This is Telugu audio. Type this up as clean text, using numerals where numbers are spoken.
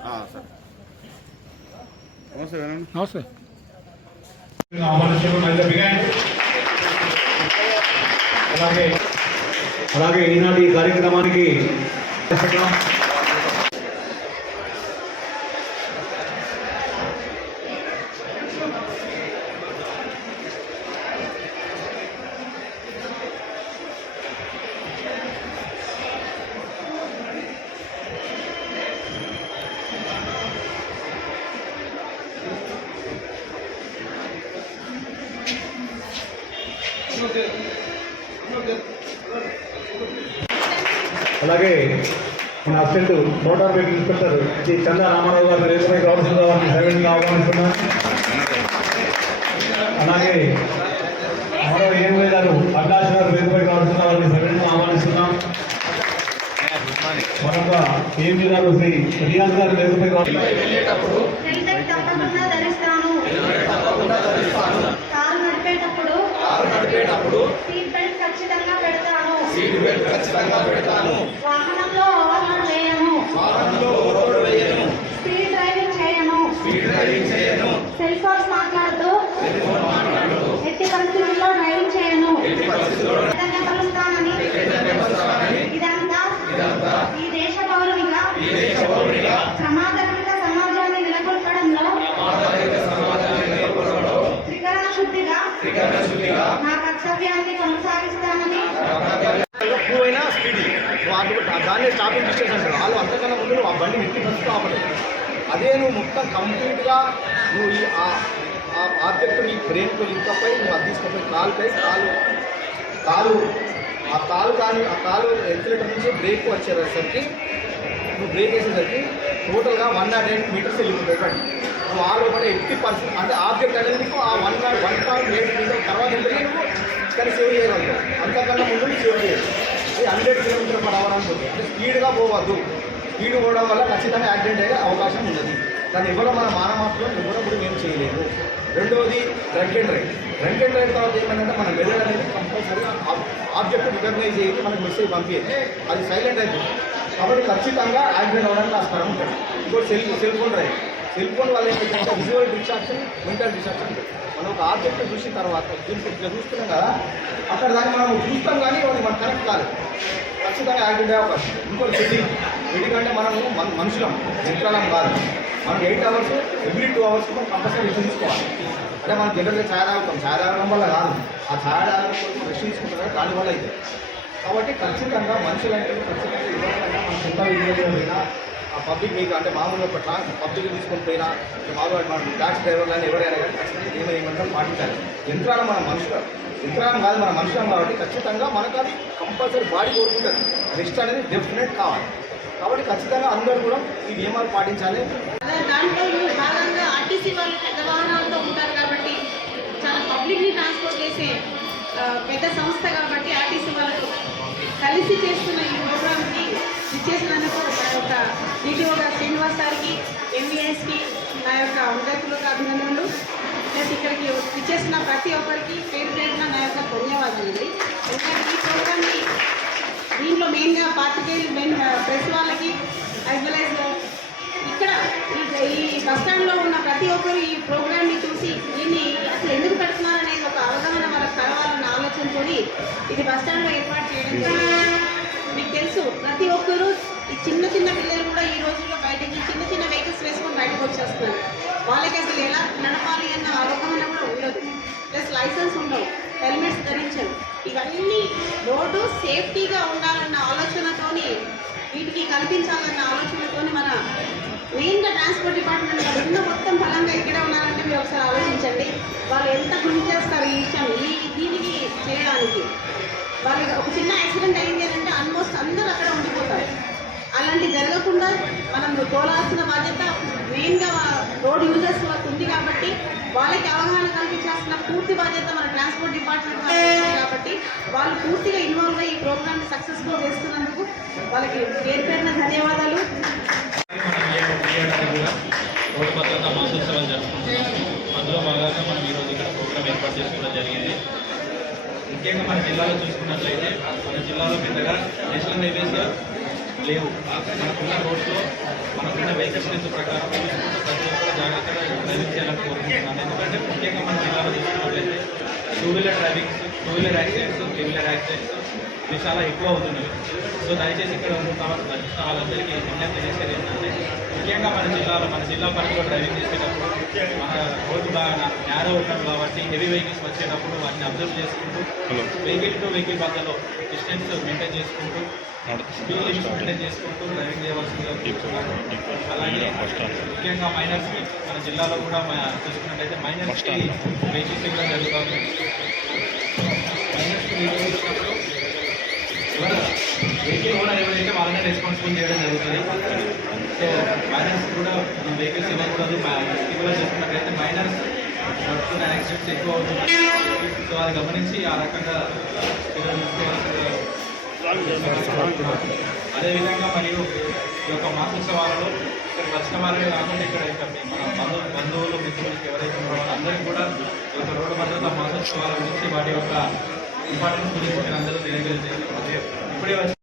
సరే. నమస్తే. నమస్తే. అలాగే ఈనాటి కార్యక్రమానికి అలాగే మన assistant motor vehicle inspector Shri Chanda Ramarao గారిని రేపుపై కావాల్సిందిగా వారిని సైలెంట్గా ఆహ్వానిస్తున్నాను. అలాగే మరో ఏఎంఐ గారు అడ్డాస్ గారు రేపుపై కావాల్సిన వారిని సైలెంట్గా ఆహ్వానిస్తున్నాం. మరొక ఏఎంఐ గారు శ్రీ రియాజ్ గారు రేపుపై వాహనంలో ఓవర్లోడ్ చేయను. స్పీడ్ డ్రైవింగ్ చేయను. సెల్ ఫోన్స్ మాట్లాడుతూ ఎట్టి పరిస్థితుల్లో డ్రైవింగ్ చేయను. కలుస్తానని ఇదంతా ఈ దేశ పౌరునిగా ప్రమాదరహిత సమాజాన్ని నెలకొల్పడంలో త్రికరణ శుద్ధిగా నా కర్తవ్యాన్ని కొనసాగిస్తానని. ఎక్కువైనా స్పీడ్ దాన్ని స్టాపింగ్ డిస్టెన్స్ అంటారు. వాళ్ళు అంతకన్నా ముందు నువ్వు ఆ బండి ఎట్టి ఫస్ట్ ఆపలేదు. అదే నువ్వు మొత్తం కంప్లీట్గా నువ్వు ఈ ఆ ఆబ్జెక్ట్ నీ బ్రెయిన్తో లింక్పై నువ్వు అది తీసుకుపోయి కాలు ఎక్సిలేటర్ నుంచి బ్రేక్ వచ్చేసరికి నువ్వు బ్రేక్ వేసేసరికి టోటల్గా 108 మీటర్స్ వెళ్ళిపోతుంది బండి. నువ్వు ఆ లోపల 80% అంటే ఆబ్జెక్ట్ అనేది నీకు ఆ 1.8 మీటర్ తర్వాత వెళ్ళి నువ్వు కానీ సేవ్ చేయగలుగుతావు. అంతకన్నా ముందు నువ్వు సేవ్ చేయదు. ఇది 100 km/h అనుకుంటుంది. అంటే స్పీడ్గా పోవద్దు. స్పీడ్ పోవడం వల్ల ఖచ్చితంగా యాక్సిడెంట్ అయ్యే అవకాశం ఉండదు. దాన్ని ఇవ్వడం మన మానవాత్మలో ఇవ్వడం మేము చేయలేము. రెండవది డ్రంక్ అండ్ డ్రైవ్ తర్వాత ఏమైందంటే మన మెదడు అనేది కంపల్సరీ ఆబ్జెక్ట్ రికగ్నైజ్ చేసి మనకు మెసేజ్ పంపించేది అది సైలెంట్ అయిపోతుంది. కాబట్టి ఖచ్చితంగా యాక్సిడెంట్ అవ్వడానికి ఆస్కారం ఉంటుంది. ఇంకోటి cell phone drive. Cell phone వల్ల ఏంటంటే విజువల్ డిస్ట్రాక్షన్, మెంటల్ డిస్ట్రాక్షన్ ఉంటుంది. మనం ఒక ఆబ్జెక్ట్ చూసిన తర్వాత ఇట్లా చూస్తున్నాం కదా, అక్కడ దాన్ని మనం చూస్తాం కానీ అది మనకు కనెక్ట్ కాలేదు. ఖచ్చితంగా యాక్సిడెంట్ అయ్యే అవకాశం. ఇంకోటి వెయిటింగ్ అంటే మనము మనుషులం, యంత్రాలం కాదు. మనం 8 hours ఎవ్రీ 2 hours మనం కంపల్సరీ రెస్ట్ తీసుకోవాలి. అంటే మనం జనరల్గా ఛాయ్ తాగడం వల్ల కాదు, ఆ ఛాయ్ తాగడం కోసం రెస్ట్ తీసుకుంటారు దాని వల్ల అయితే. కాబట్టి ఖచ్చితంగా మనుషులంటే ఖచ్చితంగా ఎవరికైనా మన సొంత వినియోగమైనా ఆ పబ్లిక్ మీకు అంటే మామూలుగా పబ్లిక్ తీసుకొని పోయినా మామూలుగా మన ట్యాక్సీ డ్రైవర్లు అని ఎవరైనా కానీ ఖచ్చితంగా ఏమంటారు పాటించాలి. యంత్రాలు మన యంత్రాలం కాదు, మన మనుషులం కాబట్టి ఖచ్చితంగా మనకు అది కంపల్సరీ బాడీ కోరుకుంటుంది. రెస్ట్ అనేది డెఫినెట్ కావాలి. కాబట్టి ఖచ్చితంగా అందరూ కూడా ఈ నియమాలు పాటించాలి. దాంట్లో భాగంగా ఆర్టీసీ వాళ్ళు పెద్ద వాహనాలతో ఉంటారు కాబట్టి చాలా పబ్లిక్ని ట్రాన్స్పోర్ట్ చేసే పెద్ద సంస్థ కాబట్టి ఆర్టీసీ వాళ్ళతో కలిసి చేస్తున్న ఈ ప్రోగ్రామ్కి ఇచ్చేసినందుకు నా యొక్క డిటిఓ గారు శ్రీనివాస్ గారికి, ఎంబీఎస్కి నా యొక్క హృదయపూర్వక అభినందనలు. ప్లస్ ఇక్కడికి ఇచ్చేసిన ప్రతి ఒక్కరికి పేరున నా యొక్క ధన్యవాదాలు. ఎందుకంటే ఈ ప్రోగ్రామ్ని దీంట్లో మెయిన్గా ప్రెస్ వాళ్ళకి యాజ్ వెల్ యాజ్ ఇక్కడ ఈ బస్టాండ్లో ఉన్న ప్రతి ఒక్కరు ఈ ప్రోగ్రామ్ని చూసి దీన్ని అసలు ఎందుకు పెడుతున్నారనేది ఒక అవగాహన వాళ్ళకి కలవాలన్న ఆలోచనతో ఇది బస్టాండ్లో ఏర్పాటు చేయడం జరిగింది. మీకు తెలుసు ప్రతి ఒక్కరూ ఈ చిన్న పిల్లలు కూడా ఈ రోజుల్లో బయటకి చిన్న వెహికల్స్ వేసుకొని బయటకు వచ్చేస్తున్నారు. వాళ్ళకి అసలు ఎలా నడపాలి అన్న అవగాహన కూడా ఉండదు. ప్లస్ లైసెన్స్ ఉండవు, హెల్మెట్స్ ధరించరు. ఇవన్నీ రోడ్డు సేఫ్టీగా ఉండాలన్న ఆలోచనతోని వీటికి కల్పించాలన్న ఆలోచనతోని మన మెయిన్గా ట్రాన్స్పోర్ట్ డిపార్ట్మెంట్ వాళ్ళు ఉన్న మొత్తం బలంగా ఇక్కడే ఉన్నారంటే మీరు ఒకసారి ఆలోచించండి. వాళ్ళు ఎంత కృషి చేస్తారు ఈ విషయం దీనికి చేయడానికి. వాళ్ళకి ఒక చిన్న యాక్సిడెంట్ అయింది అంటే ఆల్మోస్ట్ అందరూ అక్కడ ఉండిపోతారు. అలాంటి జరగకుండా మనం తోలాల్సిన బాధ్యత మెయిన్గా రోడ్ యూజర్స్ వాళ్ళకు ఉంది కాబట్టి వాళ్ళకి అవగాహన కల్పించాల్సిన పూర్తి బాధ్యత మన ట్రాన్స్పోర్ట్ డిపార్ట్మెంట్ కాబట్టి వాళ్ళు పూర్తిగా ఇన్వాల్వ్ అయ్యి ఈ ప్రోగ్రామ్ని సక్సెస్ఫుల్ చేస్తున్నందుకు వాళ్ళకి పేరున ధన్యవాదాలు. రోడ్డు భద్రత మాసోత్సవాలు జరుపుకుంటున్నాం. అందులో భాగంగా మనం ఈరోజు ఇక్కడ ప్రోగ్రామ్ ఏర్పాటు చేసుకోవడం జరిగింది. ముఖ్యంగా మన జిల్లాలో చూసుకున్నట్లయితే మన జిల్లాలో పెద్దగా నేషనల్ హైవేస్ లేవు. మనకున్న రోడ్లో మనకున్న వెహికల్ స్ట్రెంత్ ప్రకారం చూసుకుంటూ ప్రతి ఒక్కరు జాగ్రత్తగా డ్రైవింగ్ చేయాలని కోరుకుంటున్నాను. ఎందుకంటే ముఖ్యంగా మన జిల్లాలో చూసుకున్నట్లయితే two wheeler accidents, three wheeler accidents ఇవి చాలా ఎక్కువ అవుతున్నాయి. సో దయచేసి ఇక్కడ ఉన్న వాళ్ళందరికీ విజ్ఞప్తి చేసేది ఏంటంటే ముఖ్యంగా మన జిల్లా పరిధిలో డ్రైవింగ్ చేసేటప్పుడు మన రోడ్డు బాగా నేరో ఉండడం కాబట్టి హెవీ వెహికల్స్ వచ్చేటప్పుడు వాటిని అబ్జర్వ్ చేసుకుంటూ వెహికల్ టు వెహికల్ మధ్యలో డిస్టెన్స్ మెయింటైన్ చేసుకుంటూ స్పీడ్ లిమిట్స్ మెయింటైన్ చేసుకుంటూ డ్రైవింగ్ చేయవలసిందిగా కోరుతున్నాను. అలాగే ముఖ్యంగా మైనర్స్కి మన జిల్లాలో కూడా చూసుకున్నట్టయితే మైనర్స్కి వెహికల్స్ ఇవ్వడం జరుగుతుంది. మైనర్స్కి వెహికల్ ఇచ్చినప్పుడు వెహికల్ కూడా ఎవరైతే వాళ్ళనే రెస్పాన్సిబుల్ చేయడం జరుగుతుంది. సో మైనర్స్ కూడా వెహికల్స్ ఇవ్వకూడదు. కూడా చూసుకున్నట్లయితే మైనర్స్ నడుస్తున్న యాక్సిడెంట్స్ ఎక్కువ అవుతున్నాయి. సో అది గమనించి ఆ రకంగా అదేవిధంగా మరియు ఈ యొక్క మాసోత్సవాలలో ఇక్కడ వచ్చిన వారిని కాకుండా ఇక్కడ మన బంధువులు మిత్రులకి ఎవరైతే ఉన్నారో వాళ్ళందరికీ కూడా ఈ యొక్క రోడ్డు భద్రతా మాసోత్సవాల గురించి వాటి యొక్క ఇంపార్టెన్స్ గురించి మీరు అందరూ తెలియజేయాలి. ఇప్పుడే